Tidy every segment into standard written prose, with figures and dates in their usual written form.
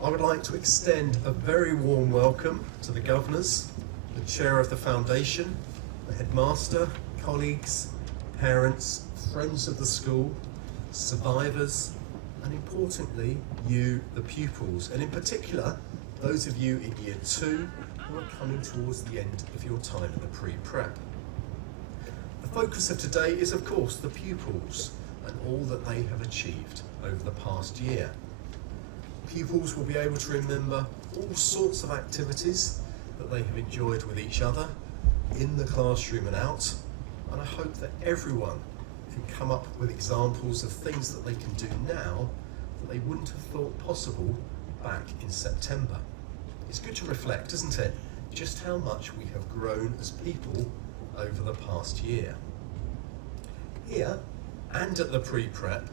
I would like to extend a very warm welcome to the governors, the chair of the foundation, the headmaster, colleagues, parents, friends of the school, survivors, and importantly, you, the pupils, and in particular, those of you in Year 2 who are coming towards the end of your time in the pre-prep. The focus of today is, of course, the pupils and all that they have achieved over the past year. Pupils will be able to remember all sorts of activities that they have enjoyed with each other, in the classroom and out, and I hope that everyone can come up with examples of things that they can do now that they wouldn't have thought possible back in September. It's good to reflect, isn't it, just how much we have grown as people over the past year. Here, and at the pre-prep,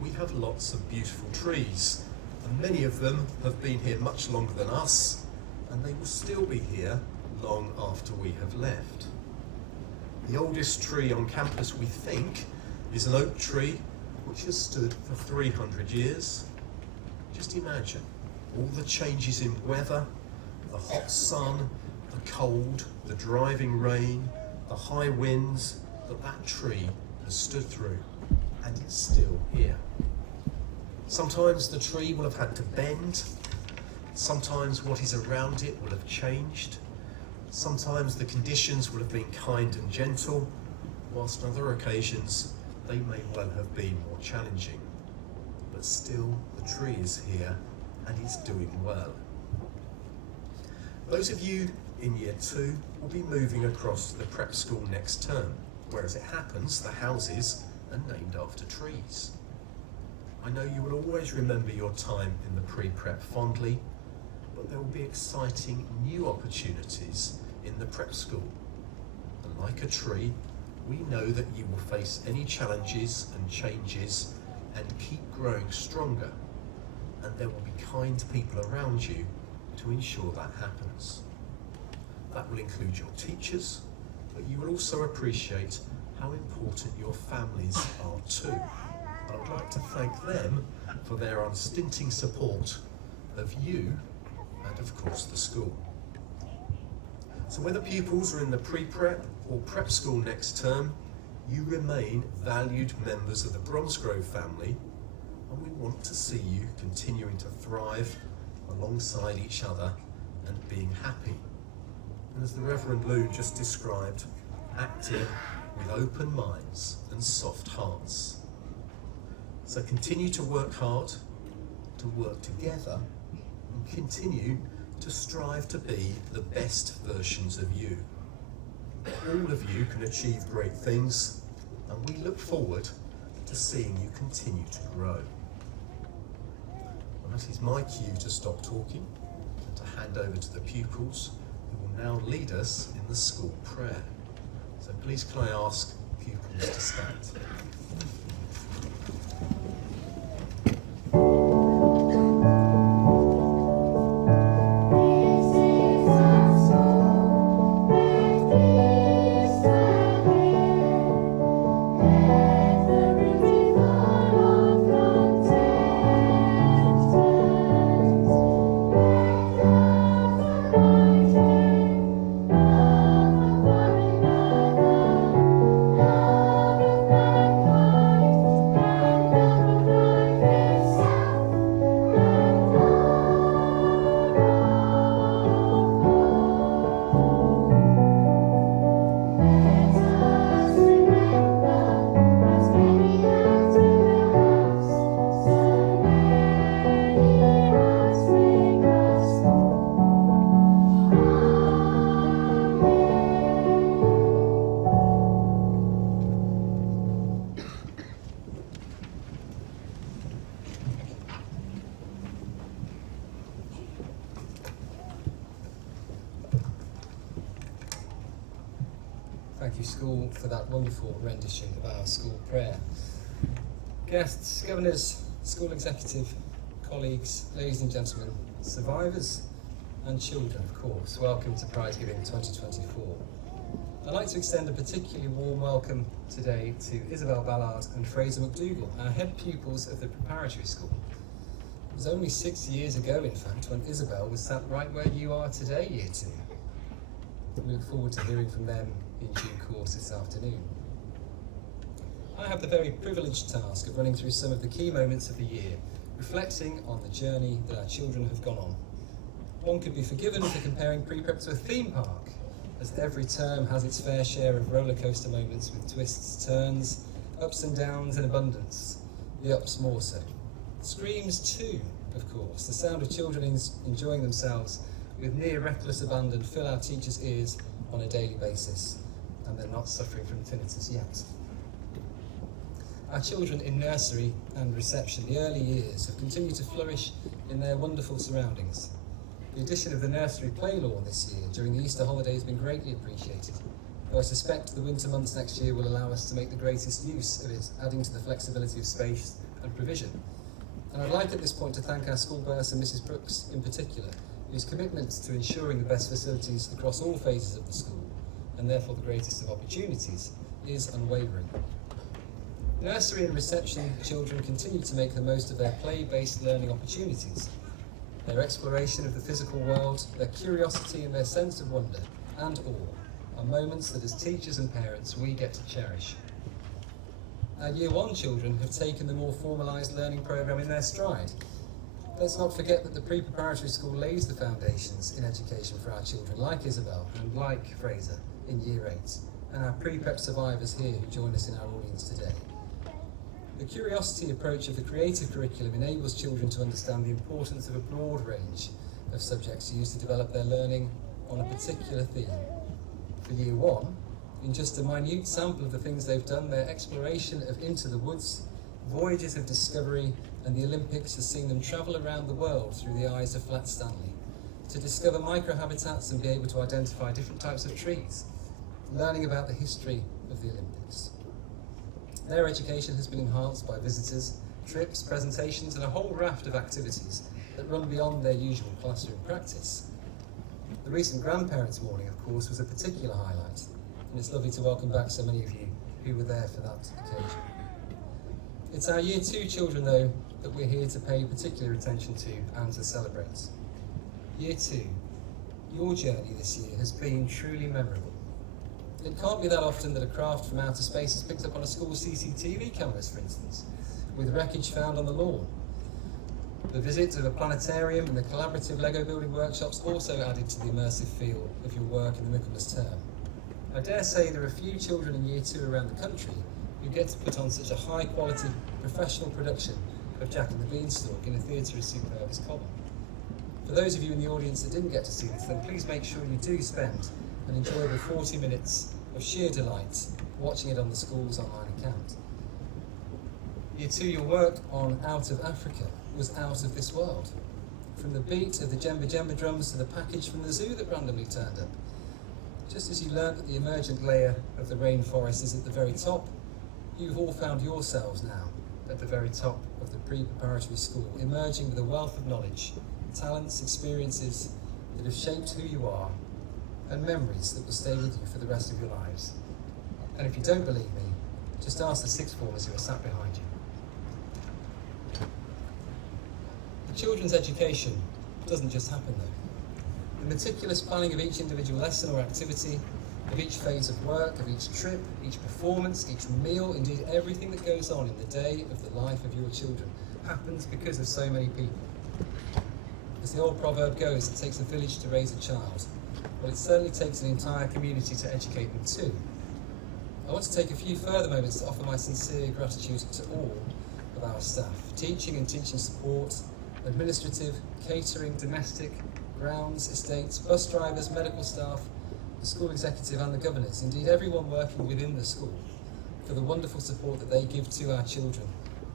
we have lots of beautiful trees, and many of them have been here much longer than us, and they will still be here long after we have left. The oldest tree on campus, we think, is an oak tree which has stood for 300 years. Just imagine all the changes in weather, the hot sun, the cold, the driving rain, the high winds that tree has stood through, and it's still here. Sometimes the tree will have had to bend, sometimes what is around it will have changed, sometimes the conditions will have been kind and gentle, whilst on other occasions they may well have been more challenging. But still, the tree is here and it's doing well. Those of you in Year 2 will be moving across to the prep school next term, where as it happens, the houses are named after trees. I know you will always remember your time in the pre-prep fondly, but there will be exciting new opportunities in the prep school. And like a tree, we know that you will face any challenges and changes and keep growing stronger, and there will be kind people around you to ensure that happens. That will include your teachers, but you will also appreciate how important your families are too. I would like to thank them for their unstinting support of you and of course the school. So whether pupils are in the pre-prep or prep school next term, you remain valued members of the Bromsgrove family, and we want to see you continuing to thrive alongside each other and being happy. And as the Reverend Lou just described, acting with open minds and soft hearts. So continue to work hard, to work together, and continue to strive to be the best versions of you. All of you can achieve great things, and we look forward to seeing you continue to grow. And that is my cue to stop talking and to hand over to the pupils who will now lead us in the school prayer. So please can I ask pupils to stand. Thank you, school, for that wonderful rendition of our school prayer. Guests, governors, school executive, colleagues, ladies and gentlemen, survivors and children, of course, welcome to Prizegiving 2024. I'd like to extend a particularly warm welcome today to Isabel Ballard and Fraser McDougall, our head pupils of the preparatory school. was only 6 years ago, in fact, when Isabel was sat right where you are today, Year 2. We look forward to hearing from them in due course this afternoon. I have the very privileged task of running through some of the key moments of the year, reflecting on the journey that our children have gone on. One could be forgiven for comparing pre-prep to a theme park, as every term has its fair share of roller coaster moments with twists, turns, ups and downs in abundance, the ups more so. Screams too, of course, the sound of children enjoying themselves with near reckless abandon fill our teachers' ears on a daily basis, and they're not suffering from tinnitus yet. Our children in nursery and reception, the early years, have continued to flourish in their wonderful surroundings. The addition of the nursery play lawn this year during the Easter holiday has been greatly appreciated, though I suspect the winter months next year will allow us to make the greatest use of it, adding to the flexibility of space and provision. And I'd like at this point to thank our school boss and Mrs. Brooks in particular, whose commitment to ensuring the best facilities across all phases of the school, and therefore the greatest of opportunities, is unwavering. Nursery and reception children continue to make the most of their play-based learning opportunities. Their exploration of the physical world, their curiosity and their sense of wonder and awe are moments that as teachers and parents we get to cherish. Our Year 1 children have taken the more formalised learning programme in their stride. Let's not forget that the pre-preparatory school lays the foundations in education for our children like Isabel and like Fraser in Year 8, and our pre-prep survivors here who join us in our audience today. The curiosity approach of the creative curriculum enables children to understand the importance of a broad range of subjects used to develop their learning on a particular theme. For Year 1, in just a minute sample of the things they've done, their exploration of Into the Woods, voyages of discovery, and the Olympics has seen them travel around the world through the eyes of Flat Stanley, to discover microhabitats and be able to identify different types of trees, learning about the history of the Olympics. Their education has been enhanced by visitors, trips, presentations, and a whole raft of activities that run beyond their usual classroom practice. The recent Grandparents' Morning, of course, was a particular highlight, and it's lovely to welcome back so many of you who were there for that occasion. It's our Year 2 children, though, that we're here to pay particular attention to and to celebrate. Year 2, your journey this year has been truly memorable. It can't be that often that a craft from outer space is picked up on a school's CCTV cameras, for instance, with wreckage found on the lawn. The visit to the planetarium and the collaborative Lego building workshops also added to the immersive feel of your work in the Michaelmas term. I dare say there are few children in Year 2 around the country who get to put on such a high-quality professional production of Jack and the Beanstalk in a theatre as superb as common. For those of you in the audience that didn't get to see this, then please make sure you do spend an enjoyable 40 minutes of sheer delight watching it on the school's online account. Year 2, your work on Out of Africa was out of this world. From the beat of the djembe djembe drums to the package from the zoo that randomly turned up. Just as you learnt that the emergent layer of the rainforest is at the very top, you've all found yourselves now at the very top of the pre-preparatory school, emerging with a wealth of knowledge, talents, experiences that have shaped who you are, and memories that will stay with you for the rest of your lives. And if you don't believe me, just ask the sixth formers who are sat behind you. The children's education doesn't just happen though. The meticulous planning of each individual lesson or activity, of each phase of work, of each trip, each performance, each meal, indeed everything that goes on in the day of the life of your children happens because of so many people. As the old proverb goes, it takes a village to raise a child. Well, it certainly takes an entire community to educate them too. I want to take a few further moments to offer my sincere gratitude to all of our staff, teaching and teaching support, administrative, catering, domestic, grounds, estates, bus drivers, medical staff, the school executive and the governors, indeed everyone working within the school, for the wonderful support that they give to our children,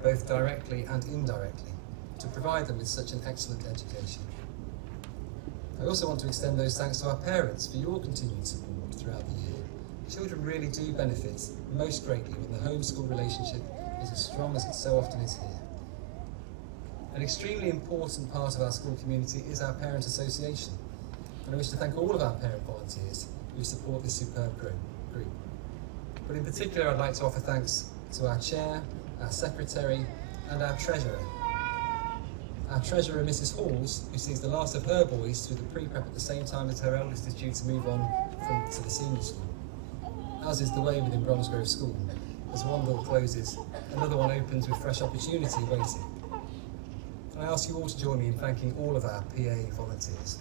both directly and indirectly, to provide them with such an excellent education. I also want to extend those thanks to our parents for your continued support throughout the year. Children really do benefit most greatly when the home-school relationship is as strong as it so often is here. An extremely important part of our school community is our parent association, and I wish to thank all of our parent volunteers who support this superb group. But in particular, I'd like to offer thanks to our chair, our secretary, and our treasurer. Our treasurer, Mrs. Halls, who sees the last of her boys through the pre-prep at the same time as her eldest is due to move on to the senior school. As is the way within Bromsgrove School. As one door closes, another one opens with fresh opportunity waiting. Can I ask you all to join me in thanking all of our PA volunteers?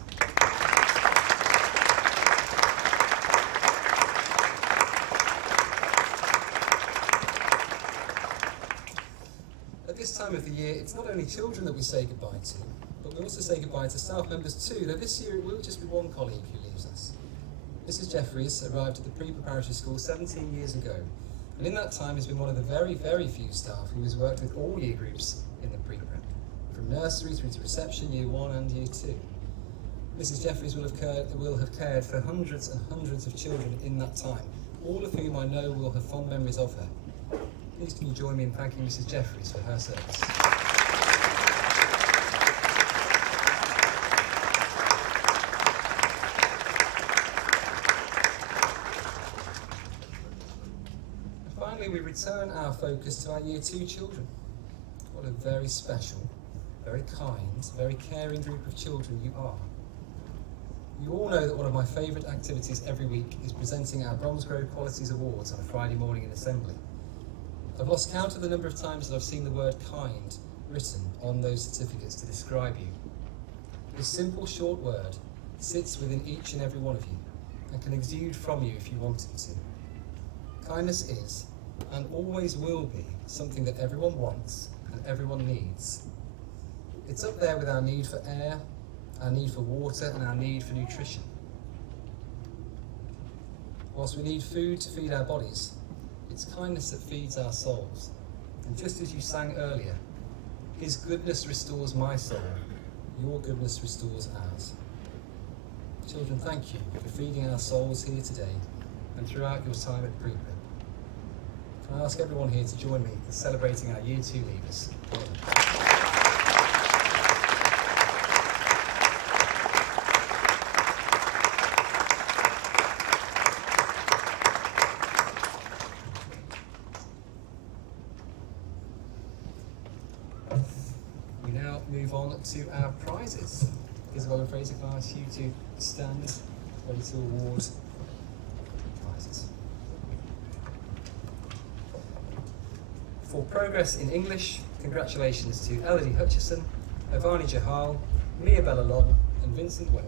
At this time of the year, it's not only children that we say goodbye to, but we also say goodbye to staff members too, though this year it will just be one colleague who leaves us. Mrs. Jeffries arrived at the pre-preparatory school 17 years ago, and in that time has been one of the very, very few staff who has worked with all year groups in the pre-prep, from nursery through to reception, year 1 and year 2. Mrs. Jeffries will have cared for hundreds and hundreds of children in that time, all of whom I know will have fond memories of her. Please can you join me in thanking Mrs. Jeffries for her service. Finally, we return our focus to our Year 2 children. What a very special, very kind, very caring group of children you are. You all know that one of my favourite activities every week is presenting our Bromsgrove Qualities Awards on a Friday morning in Assembly. I've lost count of the number of times that I've seen the word kind written on those certificates to describe you. This simple short word sits within each and every one of you and can exude from you if you want it to. Kindness is, and always will be, something that everyone wants and everyone needs. It's up there with our need for air, our need for water, and our need for nutrition. Whilst we need food to feed our bodies, it's kindness that feeds our souls. And just as you sang earlier, His goodness restores my soul, your goodness restores ours. Children, thank you for feeding our souls here today and throughout your time at pre-prep. Can I ask everyone here to join me in celebrating our Year 2 leavers? We now move on to our prizes. Isabel and Fraser, can I ask you to stand ready to award prizes? For progress in English, congratulations to Elodie Hutchison, Ivani Jahal, Mia Bella Long, and Vincent Webb.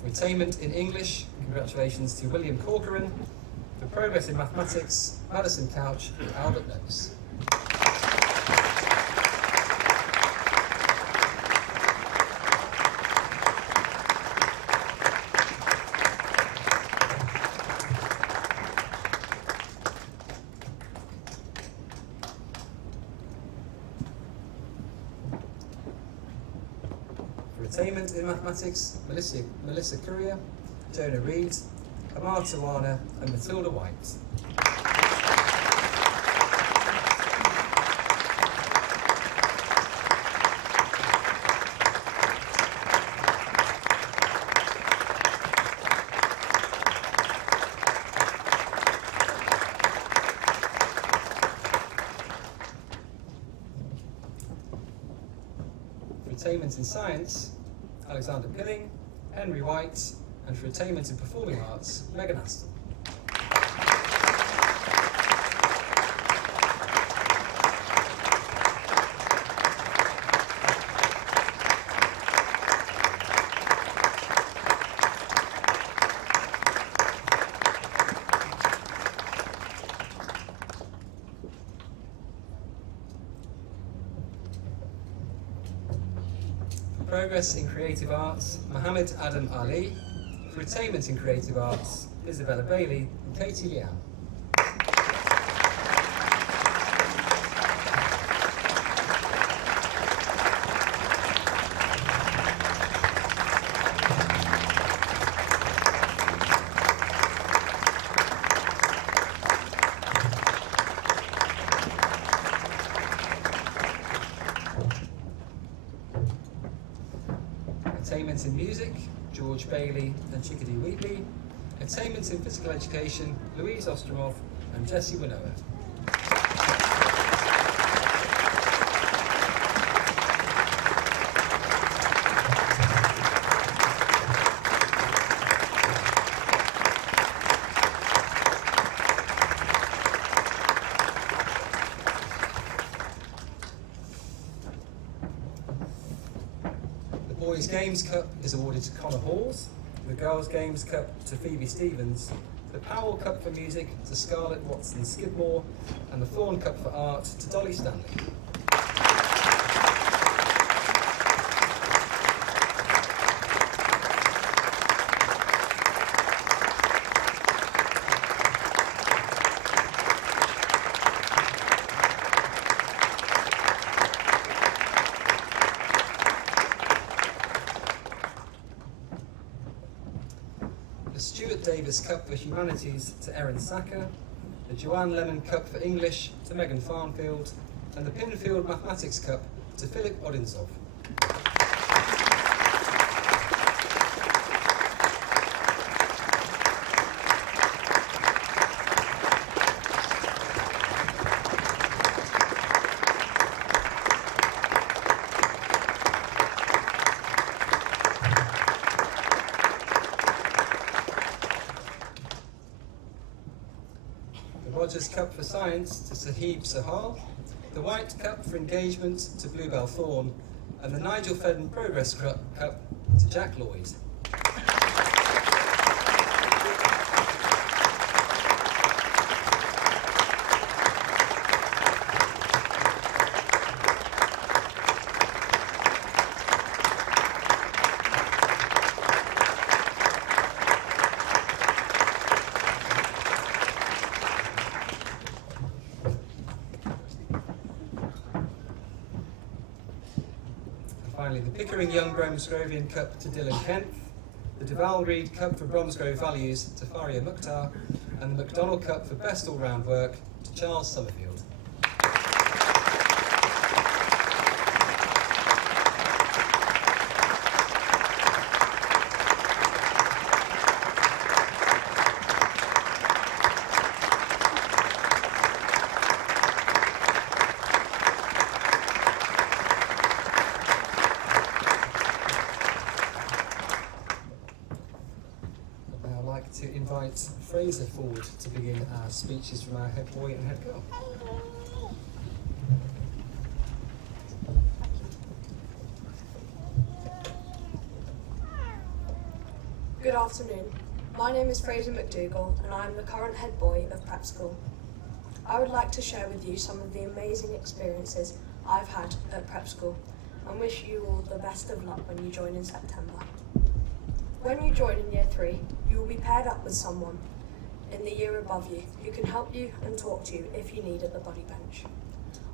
For attainment in English, congratulations to William Corcoran. For progress in mathematics, Madison Couch and Albert Noakes. For attainment in mathematics, Melissa Courier, Jonah Reed, Amar Tawana, and Matilda White. For attainment in science, Alexander Pilling, Henry White, and for attainment in performing arts, Megan Aston. Progress in creative arts, Mohammed Adam Ali. For attainment in creative arts, Isabella Bailey and Katie Liang. Attainment in Music, George Bailey and Chickadee Wheatley. Attainment in Physical Education, Louise Ostromov and Jessie Winoa. The Boys Games Cup is awarded to Connor Halls, the Girls Games Cup to Phoebe Stevens, the Powell Cup for Music to Scarlett Watson Skidmore, and the Thorne Cup for Art to Dolly Stanley. The Stuart Davis Cup for Humanities to Erin Sacker, the Joanne Lemon Cup for English to Megan Farnfield, and the Pinfield Mathematics Cup to Philip Odintsov. The Rogers Cup for Science to Sahib Sahal, the White Cup for Engagement to Bluebell Thorne, and the Nigel Fedden Progress Cup to Jack Lloyd. Finally, the Pickering Young Bromsgrovian Cup to Dylan Kempf, the Duval Reid Cup for Bromsgrove Values to Faria Mukhtar, and the McDonald Cup for Best All-Round Work to Charles Summerfield. I'd like to invite Fraser forward to begin our speeches from our head boy and head girl. Good afternoon. My name is Fraser McDougall and I am the current head boy of Prep School. I would like to share with you some of the amazing experiences I've had at Prep School and wish you all the best of luck when you join in September. When you join in Year 3, you will be paired up with someone in the year above you who can help you and talk to you if you need at the buddy bench.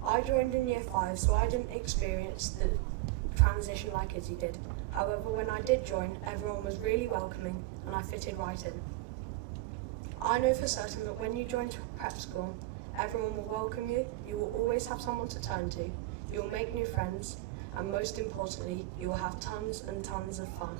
I joined in Year 5, so I didn't experience the transition like Izzy did. However, when I did join, everyone was really welcoming and I fitted right in. I know for certain that when you join Prep School, everyone will welcome you, you will always have someone to turn to, you will make new friends, and most importantly, you will have tons and tons of fun.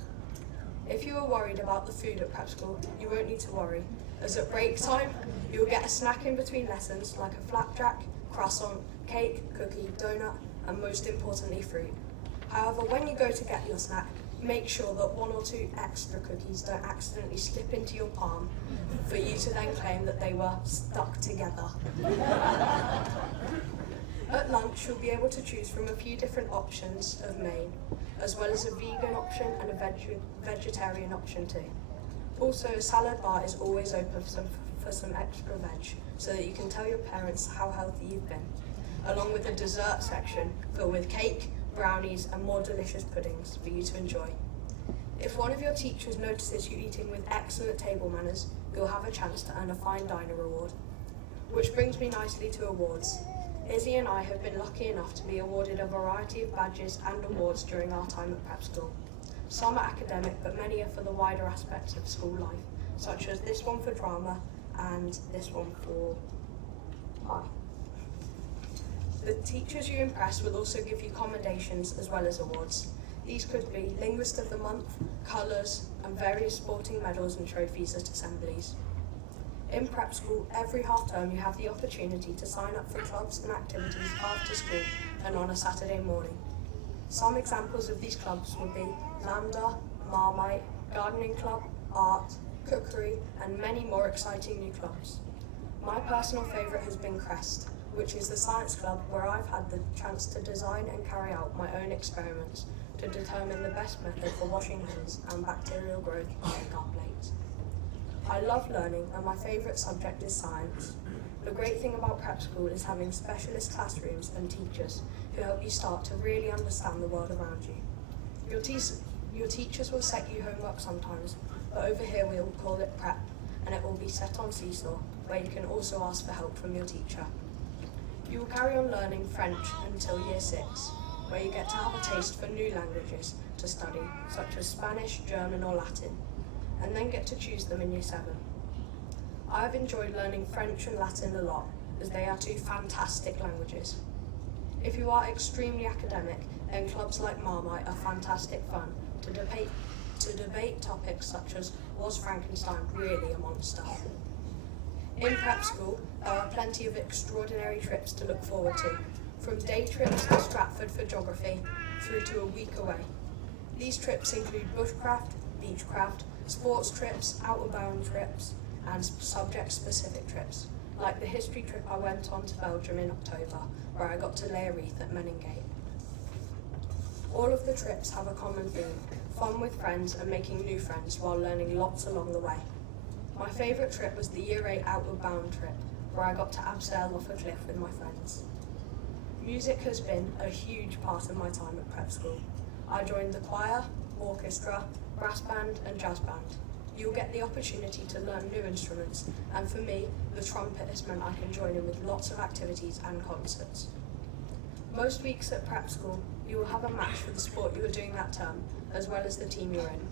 If you are worried about the food at Prep School, you won't need to worry, as at break time, you will get a snack in between lessons like a flapjack, croissant, cake, cookie, donut, and most importantly, fruit. However, when you go to get your snack, make sure that 1 or 2 extra cookies don't accidentally slip into your palm for you to then claim that they were stuck together. At lunch, you'll be able to choose from a few different options of main, as well as a vegan option and a vegetarian option too. Also, a salad bar is always open for some extra veg, so that you can tell your parents how healthy you've been, along with a dessert section filled with cake, brownies and more delicious puddings for you to enjoy. If one of your teachers notices you eating with excellent table manners, you'll have a chance to earn a fine diner award. Which brings me nicely to awards. Izzy and I have been lucky enough to be awarded a variety of badges and awards during our time at Prep School. Some are academic, but many are for the wider aspects of school life, such as this one for drama and this one for art. The teachers you impress will also give you commendations as well as awards. These could be Linguist of the Month, colours, and various sporting medals and trophies at assemblies. In prep school, every half term you have the opportunity to sign up for clubs and activities after school and on a Saturday morning. Some examples of these clubs would be Lambda, Marmite, Gardening Club, Art, Cookery, and many more exciting new clubs. My personal favourite has been Crest, which is the science club where I've had the chance to design and carry out my own experiments to determine the best method for washing hands and bacterial growth on our plates. I love learning and my favourite subject is science. The great thing about prep school is having specialist classrooms and teachers who help you start to really understand the world around you. Your teachers will set you homework sometimes, but over here we'll call it prep, and it will be set on Seesaw, where you can also ask for help from your teacher. You will carry on learning French until Year 6, where you get to have a taste for new languages to study, such as Spanish, German or Latin, and then get to choose them in Year 7. I have enjoyed learning French and Latin a lot, as they are two fantastic languages. If you are extremely academic, then clubs like Marmite are fantastic fun to debate topics such as, was Frankenstein really a monster? In prep school, there are plenty of extraordinary trips to look forward to, from day trips to Stratford for geography through to a week away. These trips include bushcraft, beachcraft, sports trips, out-of-bound trips, and subject-specific trips, like the history trip I went on to Belgium in October, where I got to lay a wreath at Meningate. All of the trips have a common theme, fun with friends and making new friends while learning lots along the way. My favourite trip was the Year 8 Outward Bound trip, where I got to abseil off a cliff with my friends. Music has been a huge part of my time at prep school. I joined the choir, orchestra, brass band and jazz band. You'll get the opportunity to learn new instruments, and for me, the trumpet has meant I can join in with lots of activities and concerts. Most weeks at prep school, you will have a match for the sport you are doing that term, as well as the team you're in.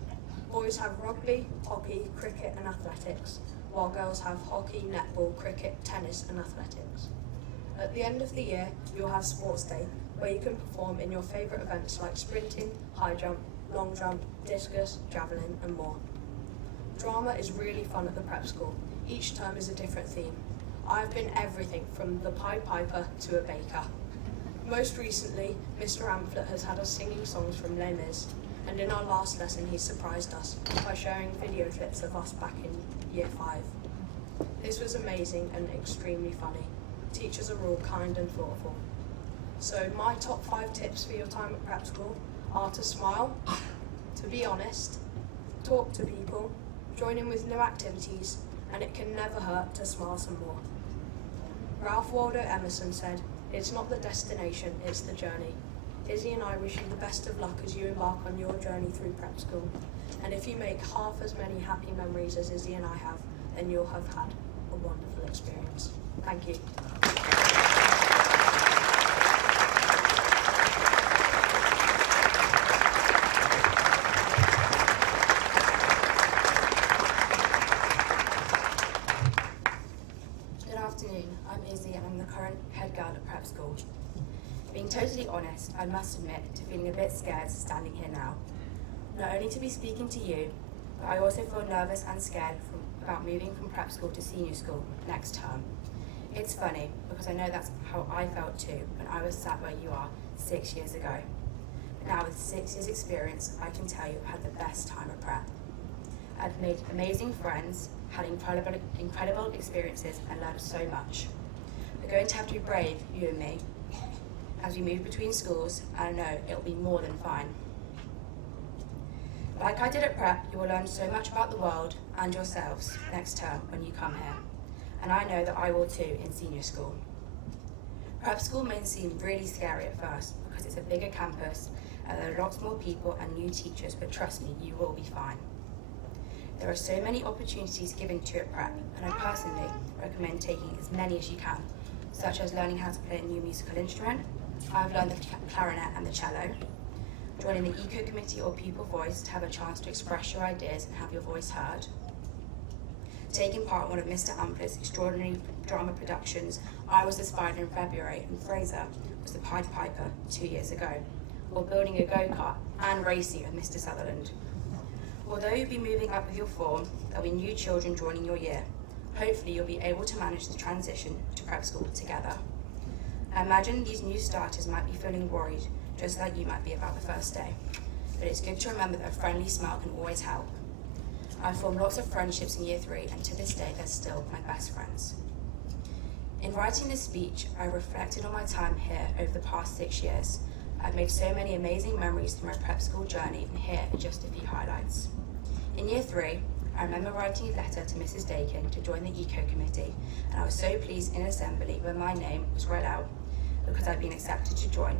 Boys have rugby, hockey, cricket and athletics, while girls have hockey, netball, cricket, tennis and athletics. At the end of the year, you'll have sports day, where you can perform in your favourite events like sprinting, high jump, long jump, discus, javelin and more. Drama is really fun at the prep school. Each term is a different theme. I've been everything from the Pied Piper to a baker. Most recently, Mr. Amphlett has had us singing songs from Les Mis, and in our last lesson he surprised us by showing video clips of us back in Year 5. This was amazing and extremely funny. Teachers are all kind and thoughtful. So my top 5 tips for your time at prep school are to smile, to be honest, talk to people, join in with new activities, and it can never hurt to smile some more. Ralph Waldo Emerson said, "It's not the destination, it's the journey." Izzy and I wish you the best of luck as you embark on your journey through prep school. And if you make half as many happy memories as Izzy and I have, then you'll have had a wonderful experience. Thank you. Good afternoon, I'm Izzy and I'm the current head girl at prep school. Being totally honest, I must admit to feeling a bit scared standing here now. Not only to be speaking to you, but I also feel nervous and scared about moving from prep school to senior school next term. It's funny, because I know that's how I felt too when I was sat where you are 6 years ago. But now with 6 years experience, I can tell you I had the best time at prep. I've made amazing friends, had incredible experiences and learned so much. We're going to have to be brave, you and me, as we move between schools, and I know it'll be more than fine. Like I did at prep, you will learn so much about the world and yourselves next term when you come here, and I know that I will too in senior school. Prep school may seem really scary at first because it's a bigger campus and there are lots more people and new teachers, but trust me, you will be fine. There are so many opportunities given to you at prep, and I personally recommend taking as many as you can, such as learning how to play a new musical instrument. I've learned the clarinet and the cello, joining the eco committee or pupil voice to have a chance to express your ideas and have your voice heard, taking part in one of Mr. Amplett's extraordinary drama productions. I was the Spider in February and Fraser was the Pied Piper 2 years ago, or building a go-kart and racing with Mr. Sutherland. Although you'll be moving up with your form, there'll be new children joining your year. Hopefully you'll be able to manage the transition to prep school together. I imagine these new starters might be feeling worried, just like you might be about the first day. But it's good to remember that a friendly smile can always help. I've formed lots of friendships in year 3, and to this day they're still my best friends. In writing this speech, I reflected on my time here over the past 6 years. I've made so many amazing memories through my prep school journey, and here are just a few highlights. In year 3, I remember writing a letter to Mrs. Dakin to join the Eco Committee, and I was so pleased in assembly when my name was read out because I'd been accepted to join.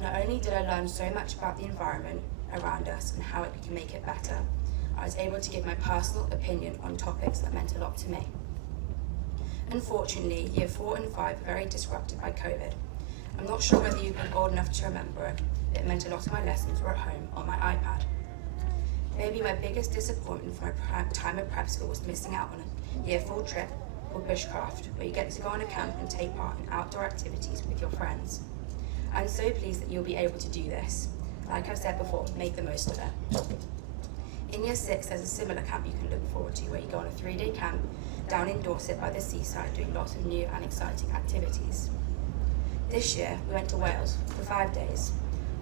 Not only did I learn so much about the environment around us and how we can make it better, I was able to give my personal opinion on topics that meant a lot to me. Unfortunately, year 4 and 5 were very disrupted by COVID. I'm not sure whether you've been old enough to remember it, but it meant a lot of my lessons were at home on my iPad. Maybe my biggest disappointment for my time at prep school was missing out on a year 4 trip called Bushcraft, where you get to go on a camp and take part in outdoor activities with your friends. I'm so pleased that you'll be able to do this. Like I've said before, make the most of it. In year 6, there's a similar camp you can look forward to, where you go on a 3-day camp down in Dorset by the seaside, doing lots of new and exciting activities. This year, we went to Wales for 5 days.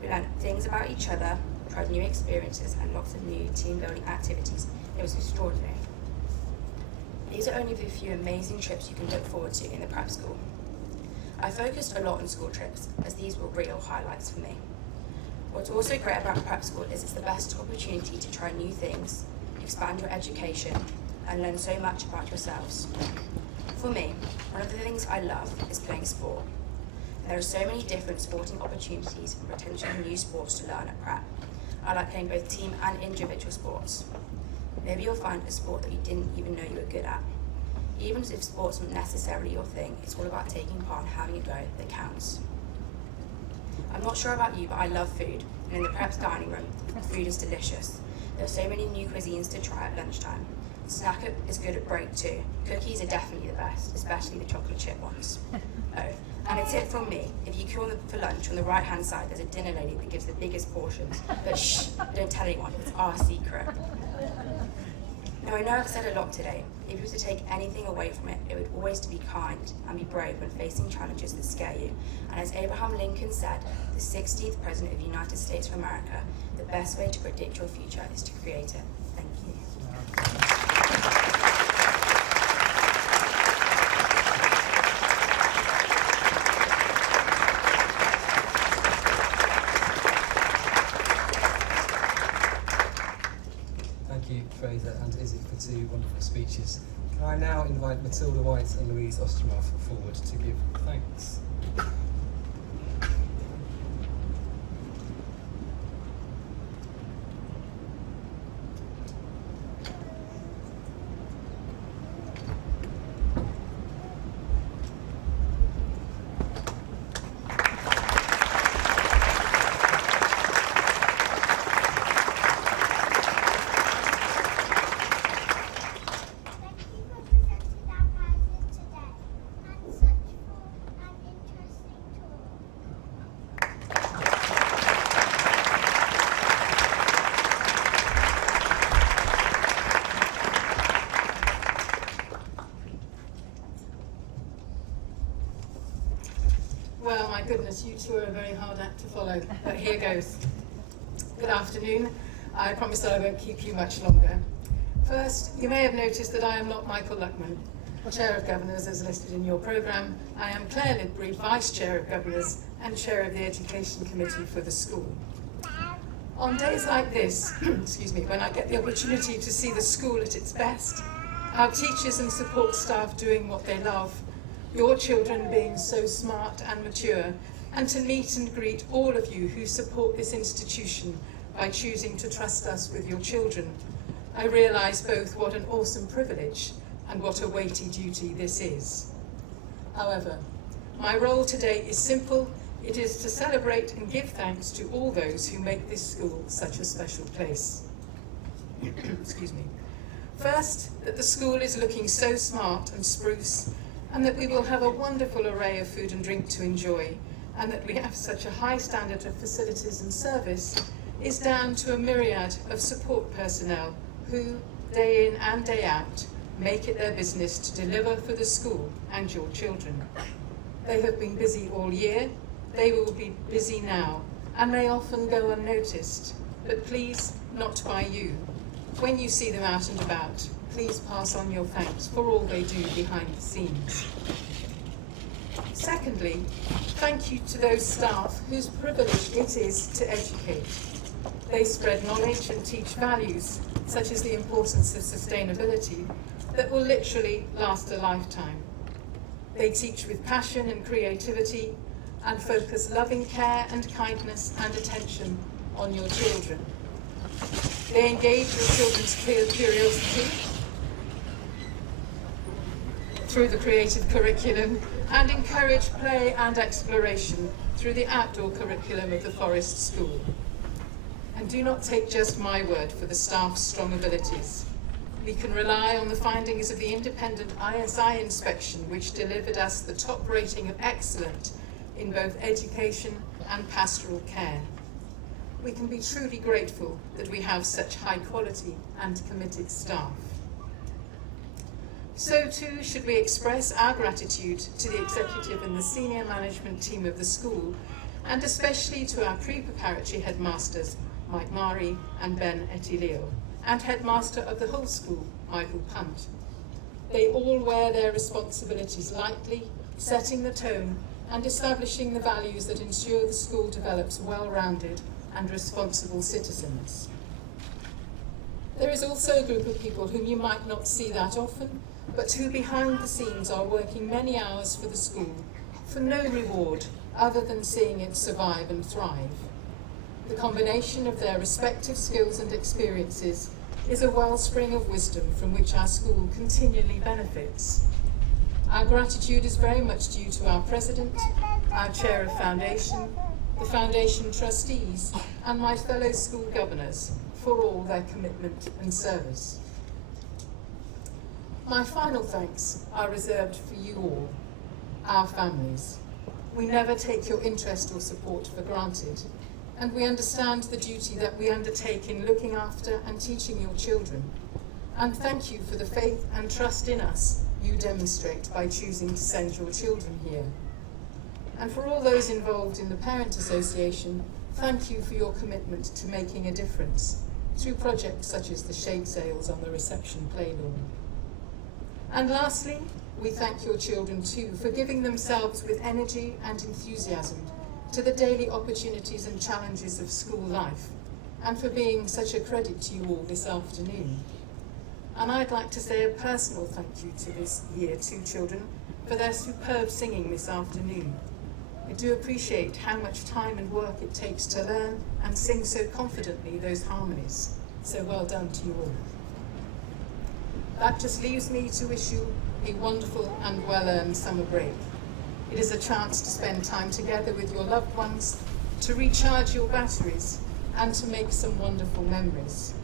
We learned things about each other, tried new experiences, and lots of new team-building activities. It was extraordinary. These are only a few amazing trips you can look forward to in the prep school. I focused a lot on school trips, as these were real highlights for me. What's also great about prep school is it's the best opportunity to try new things, expand your education, and learn so much about yourselves. For me, one of the things I love is playing sport. There are so many different sporting opportunities and potential new sports to learn at prep. I like playing both team and individual sports. Maybe you'll find a sport that you didn't even know you were good at. Even if sports aren't necessarily your thing, it's all about taking part and having a go that counts. I'm not sure about you, but I love food, and in the prep dining room, food is delicious. There are so many new cuisines to try at lunchtime. Snack is good at break too. Cookies are definitely the best, especially the chocolate chip ones. Oh, and a tip from me, if you queue for lunch on the right hand side, there's a dinner lady that gives the biggest portions. But shh, don't tell anyone, it's our secret. Now I know I've said a lot today. If you were to take anything away from it, it would always to be kind and be brave when facing challenges that scare you. And as Abraham Lincoln said, the 16th President of the United States of America, the best way to predict your future is to create it. Thank you. Thank you, Fraser and Izzy, for 2 wonderful speeches. Can I now invite Matilda White and Louise Ostermoff forward to give thanks. Well, my goodness, you two are a very hard act to follow, but here goes. Good afternoon. I promise that I won't keep you much longer. First, you may have noticed that I am not Michael Luckman, Chair of Governors as listed in your programme. I am Claire Lidbury, Vice Chair of Governors and Chair of the Education Committee for the school. On days like this, excuse me, when I get the opportunity to see the school at its best, our teachers and support staff doing what they love, your children being so smart and mature, and to meet and greet all of you who support this institution by choosing to trust us with your children, I realise both what an awesome privilege and what a weighty duty this is. However, my role today is simple. It is to celebrate and give thanks to all those who make this school such a special place. Excuse me. First, that the school is looking so smart and spruce, and that we will have a wonderful array of food and drink to enjoy, and that we have such a high standard of facilities and service is down to a myriad of support personnel who, day in and day out, make it their business to deliver for the school and your children. They have been busy all year, they will be busy now, and may often go unnoticed, but please, not by you. When you see them out and about, please pass on your thanks for all they do behind the scenes. Secondly, thank you to those staff whose privilege it is to educate. They spread knowledge and teach values, such as the importance of sustainability, that will literally last a lifetime. They teach with passion and creativity and focus loving care and kindness and attention on your children. They engage your children's curiosity through the creative curriculum and encourage play and exploration through the outdoor curriculum of the Forest School. And do not take just my word for the staff's strong abilities. We can rely on the findings of the independent ISI inspection, which delivered us the top rating of excellent in both education and pastoral care. We can be truly grateful that we have such high quality and committed staff. So too should we express our gratitude to the executive and the senior management team of the school, and especially to our pre-preparatory headmasters, Mike Mari and Ben Etilio, and headmaster of the whole school, Michael Punt. They all wear their responsibilities lightly, setting the tone and establishing the values that ensure the school develops well-rounded and responsible citizens. There is also a group of people whom you might not see that often, but who behind the scenes are working many hours for the school, for no reward other than seeing it survive and thrive. The combination of their respective skills and experiences is a wellspring of wisdom from which our school continually benefits. Our gratitude is very much due to our president, our chair of foundation, the foundation trustees, and my fellow school governors for all their commitment and service. My final thanks are reserved for you all, our families. We never take your interest or support for granted, and we understand the duty that we undertake in looking after and teaching your children. And thank you for the faith and trust in us you demonstrate by choosing to send your children here. And for all those involved in the Parent Association, thank you for your commitment to making a difference through projects such as the shade sails on the reception play lawn. And lastly, we thank your children too for giving themselves with energy and enthusiasm to the daily opportunities and challenges of school life, and for being such a credit to you all this afternoon. And I'd like to say a personal thank you to this Year 2 children for their superb singing this afternoon. I do appreciate how much time and work it takes to learn and sing so confidently those harmonies. So well done to you all. That just leaves me to wish you a wonderful and well-earned summer break. It is a chance to spend time together with your loved ones, to recharge your batteries, and to make some wonderful memories.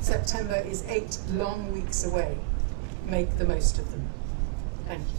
September is 8 long weeks away. Make the most of them. Thank you.